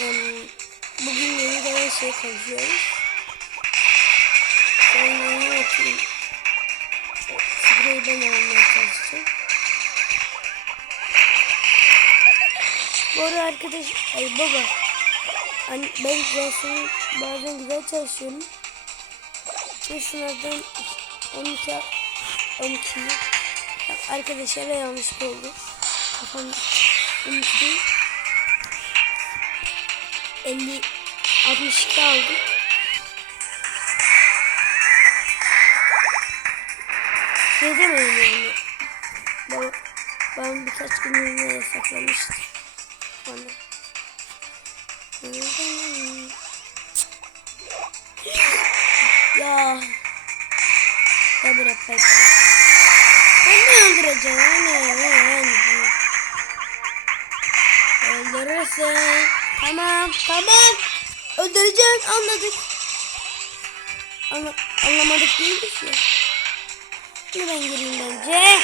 em, bugün yeni gelen şey kazıyoruz. Ben yeni yapayım. Spreyi ben almaya çalışacağım. Bu arada arkadaş, ay baba. Hani ben dersimi bazen güzel çalışıyorum. Ve sınavdan 12 12 Arkadaşlara yanlış oldu. Kafam 12 değil. 50 62 aldım. Şey demeyin yani. Baba, ben birkaç gün önce yasaklamıştım. Bana. Ya. Ya bırak. Ben mi öldüreceğim? Hani, hani, hani. Öldürürsün. Tamam, tamam. Öldüreceğim, anladık. Anla, anlamadık değiliz ya. Şimdi ben gireyim bence.